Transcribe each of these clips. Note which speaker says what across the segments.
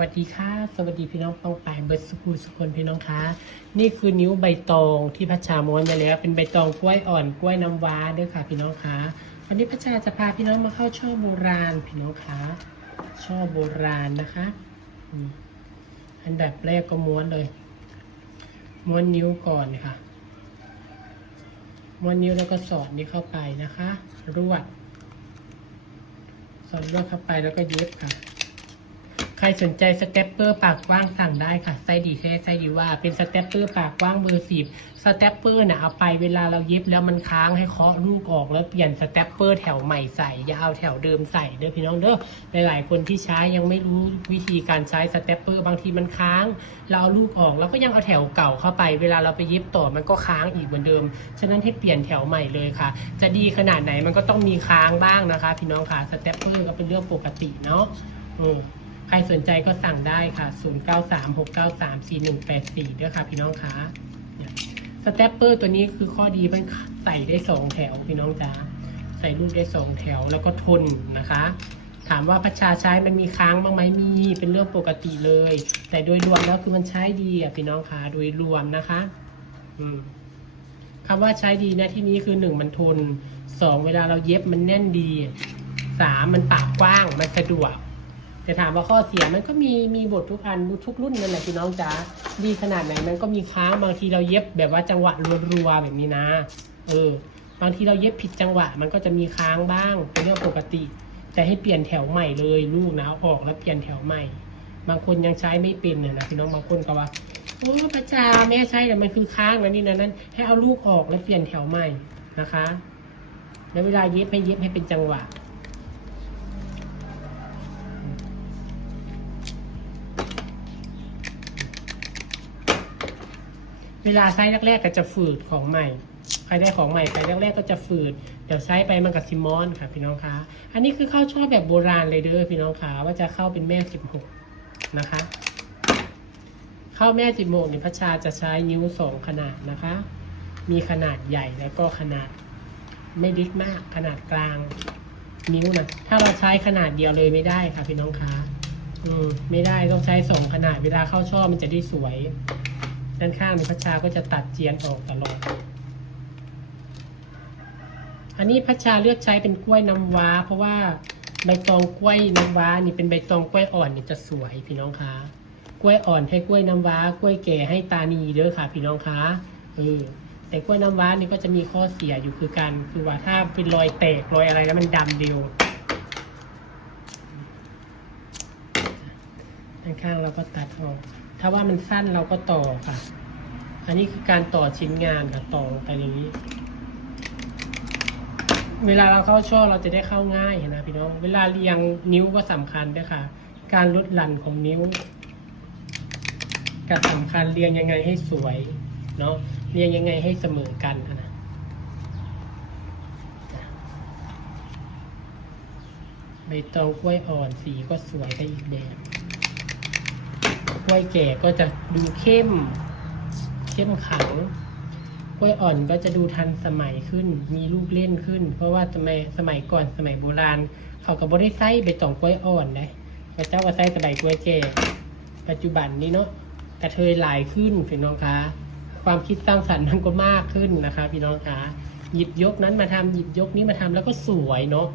Speaker 1: วัสดีค่ะ สวัสดีพี่น้องป้องปายเบิร์ดสกูสกุลพี่น้องคะนี่คือนิ้วใบตองที่พัชชาม้วนมาแล้ว เป็นใบตองกล้วยอ่อนกล้วยน้ำว้าด้วยค่ะ พี่น้องคะวันนี้พัชชาจะพาพี่น้องมาเข้าช่อโบราณพี่น้องคะช่อโบราณนะคะอันดับแรกก็ม้วนเลย ม้วนนิ้วก่อนค่ะ ม้วนนิ้วแล้วก็สอดนี้เข้าไปนะคะ รวด สอดรวดเข้าไปแล้วก็เย็บค่ะ รสนใจสเตปเปอร์ปากกว้างสั่งได้ค่ะไส้ดีแท้ไส้ดีว่าเป็นสเตปเปอร์ปากกว้างเบอร์สิบสเตปเปอร์น่ะเอาไปเวลาเราเย็บแล้วมันค้างให้เคาะลูกออกแล้วเปลี่ยนสเตปเปอร์แถวใหม่ใส่อย่าเอาแถวเดิมใส่เด้อพี่น้องเด้อหลายๆคนที่ใช้ยังไม่รู้วิธีการใช้สเตปเปอร์บางทีมันค้าง เราเอาลูกออกแล้วก็ยังเอาแถวเก่าเข้าไป เวลาเราไปเย็บต่อมันก็ค้างอีกเหมือนเดิม ฉะนั้นให้เปลี่ยนแถวใหม่เลยค่ะ จะดีขนาดไหนมันก็ต้องมีค้างบ้างนะคะ พี่น้องค่ะสเตปเปอร์ก็เป็นเรื่องปกติเนาะอืม ใครสนใจก็สั่งได้ค่ะ 0936934184ด้วยค่ะพี่น้องคะเสเตปเปอร์ตัวนี้คือข้อดีมันใส่ได้สองแถวพี่น้องจ๋าใส่ลูกได้สองแถวแล้วก็ทนนะคะ ถามว่าประชาใช้มันมีค้างบ้างไหมมีเป็นเรื่องปกติเลย แต่โดยรวมแล้วคือมันใช้ดีอะพี่น้องคะโดยรวมนะคะ อืมคำว่าใช้ดีนะที่นี้คือหนึ่งมันทนสองเวลาเราเย็บมันแน่นดีสามมันปากกว้างมันสะดวก แต่ถามว่าข้อเสียมันก็มีมีบททุกอันทุกรุ่นนั่นแหละพี่น้องจ๋าดีขนาดไหนมันก็มีค้างบางทีเราเย็บแบบว่าจังหวะรัวๆแบบนี้นะ เออ บางทีเราเย็บผิดจังหวะ มันก็จะมีค้างบ้างเป็นเรื่องปกติ แต่ให้เปลี่ยนแถวใหม่เลยลูกนะออกแล้วเปลี่ยนแถวใหม่ บางคนยังใช้ไม่เป็นน่ะนะพี่น้องบางคนก็ว่าโอ้พระจาแม่ใช้แต่มันคือค้างนะนี่นะนั้นให้เอาลูกออกแล้วเปลี่ยนแถวใหม่นะคะ แล้วเวลาเย็บให้เย็บให้เป็นจังหวะ เวลาใช้แรกๆก็จะฝืดของใหม่ใครได้ของใหม่ไปแรกๆก็จะฝืด เดี๋ยวใช้ไปมันกับซิมอนค่ะ พี่น้องคะ อันนี้คือเข้าชอบแบบโบราณเลยเด้อพี่น้องคะว่าจะเข้าเป็นแม่สิบหกนะคะเข้าแม่สิบหกเนี่ยพระชาจะใช้นิ้วสองขนาดนะคะ มีขนาดใหญ่แล้วก็ขนาดไม่ดิกมากขนาดกลางนิ้วนะถ้าเราใช้ขนาดเดียวเลยไม่ได้ค่ะพี่น้องคะ อืมไม่ได้ต้องใช้สองขนาดเวลาเข้าช่อมันจะได้สวย ด้านข้างในพัชชาก็จะตัดเจียนออกตลอด อันนี้พัชชาเลือกใช้เป็นกล้วยน้ำว้า เพราะว่าใบตองกล้วยน้ำว้านี่เป็นใบตองกล้วยอ่อนนี่จะสวยพี่น้องคะกล้วยอ่อนให้กล้วยน้ำว้า กล้วยแก่ให้ตานีเด้อค่ะ พี่น้องคะเออแต่กล้วยน้ำว้านี่ก็จะมีข้อเสียอยู่คือกันคือว่าถ้าเป็นรอยแตกรอยอะไรแล้วมันดำเร็วด้านข้างเราก็ตัดออก ถ้าว่ามันสั้นเราก็ต่อค่ะ อันนี้คือการต่อชิ้นงานค่ะต่อไปอย่างนี้ เวลาเราเข้าช่อเราจะได้เข้าง่ายเห็นไหมพี่น้อง เวลาเรียงนิ้วก็สำคัญด้วยค่ะ การลดหลั่นของนิ้วการสำคัญเรียงยังไงให้สวยเนาะเรียงยังไงให้เสมอกันนะใบตองกล้วยอ่อนสีก็สวยไปอีกแบบ ล้วยแก่ก็จะดูเข้ม เข้มขังกล้วยอ่อนก็จะดูทันสมัยขึ้น มีลูกเล่นขึ้น เพราะว่าสมัยสมัยก่อนสมัยโบราณ เขาก็บ่ได้ใส่ใบตองกล้วยอ่อนนะพระเจ้าว่าใส่สมัยกล้วยแก่ ปัจจุบันนี้เนาะกระเทยหลายขึ้นพี่น้องคะความคิดสร้างสรรค์มันก็มากขึ้นนะคะ พี่น้องคะหยิบยกนั้นมาทำหยิบยกนี้มาทำแล้วก็สวยเนาะ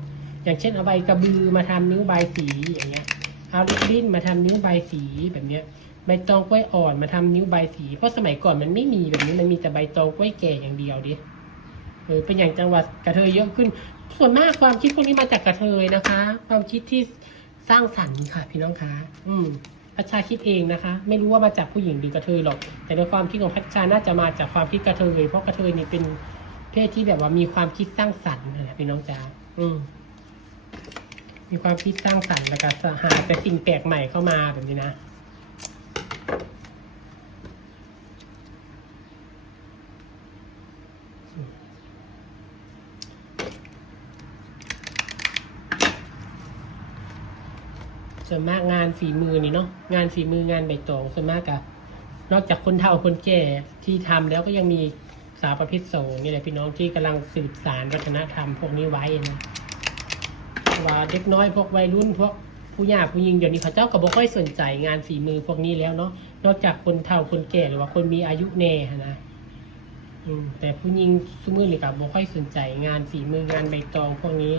Speaker 1: อย่างเช่นเอาใบกระบือมาทำนิ้วใบสีอย่างเงี้ย เอาลิปบิ้นมาทำนิ้วใบสีแบบเนี้ยใบตองกล้วยอ่อนมาทำนิ้วใบสี เพราะสมัยก่อนมันไม่มีแบบนี้มันมีแต่ใบตองกล้วยแก่อย่างเดียวดิเออเป็นอย่างจังหวัดกระเทยเยอะขึ้น ส่วนมากความคิดพวกนี้มาจากกระเทยนะคะ ความคิดที่สร้างสรรค์ค่ะ พี่น้องคะอืมพัชชาคิดเองนะคะ ไม่รู้ว่ามาจากผู้หญิงหรือกระเทยหรอก แต่ในความคิดของพัชชาน่าจะมาจากความคิดกระเทยเพราะกระเทยนี่เป็นเพศที่แบบว่ามีความคิดสร้างสรรค์นะพี่น้องจ๋าอืม มีความคิดสร้างสรรค์แล้วก็หาแต่สิ่งแปลกใหม่เข้ามาแบบนี้นะส่วนมากงานฝีมือนี่เนาะงานฝีมืองานใบตองส่วนมากอะนอกจากคนเฒ่าคนแก่ที่ทำแล้วก็ยังมีสาวประเภทสองนี่แหละพี่น้องที่กำลังสืบสารวัฒนธรรมพวกนี้ไว้นะ ว่าเด็กน้อยพวกวัยรุ่นพวกผู้หญิงผู้หญิงเดี๋ยวนี้เขาเจ้าก็บ่ค่อยสนใจงานฝีมือพวกนี้แล้วเนาะนอกจากคนเฒ่าคนแก่หรือว่าคนมีอายุแน่หั้นนะอืมแต่ผู้หญิงสมือนี่ก็บ่ค่อยสนใจงานฝีมืองานใบตองพวกนี้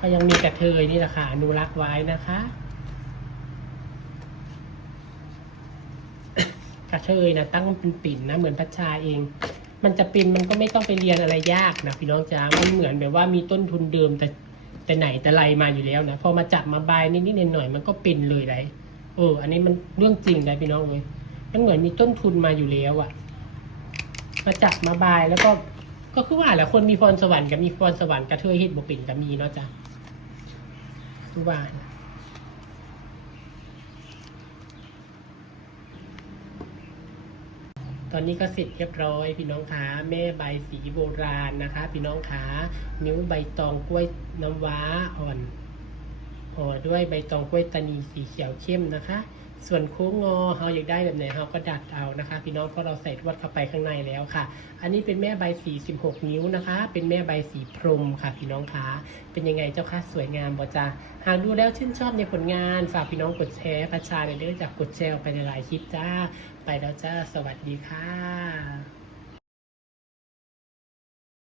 Speaker 1: ก็ยังมีกระเทยนี่แหละค่ะอนุรักษ์ไว้นะคะ กระเทยนะตั้งเป็นปิ่นนะเหมือนพัชชาเอง มันจะเป็นมันก็ไม่ต้องไปเรียนอะไรยากนะพี่น้องจ๋ามันเหมือนแบบว่ามีต้นทุนเดิมแต่ แต่ไหนแต่ไรมาอยู่แล้วนะพอมาจับมาบายนิดๆหน่อยๆมันก็เป็นเลยไรเออ อันนี้มันเรื่องจริงนะพี่น้องเลยมันเหมือนมีต้นทุนมาอยู่แล้วอะมาจับมาบายแล้วก็ก็คือว่าแหละคนมีพรสวรรค์กับมีพรสวรรค์กระเทยเฮ็ดบ่เป็นกับมีเนาะจ้ะคือว่านะ ตอนนี้ก็เสร็จเรียบร้อยพี่น้องขาแม่ใบสีโบราณนะคะ พี่น้องขานิ้วใบตองกล้วยน้ำว้าอ่อน ห่อด้วยใบตองกล้วยตานีสีเขียวเข้มนะคะ ส่วนโค้งงอเฮาอยากได้แบบไหนเฮาก็ดัดเอานะคะ พี่น้องเพราะเราใส่ทวดเข้าไปข้างในแล้วค่ะ อันนี้เป็นแม่ใบสี16 นิ้วนะคะ เป็นแม่ใบสีพรมค่ะ พี่น้องคะเป็นยังไงเจ้าคะสวยงามบ่จ้าหากดูแล้วชื่นชอบในผลงานฝากพี่น้องกดแชร์ประชาในเรื่องจากกดแชร์ไปในหลายคลิปจ้า ไปแล้วจ้าสวัสดีค่ะ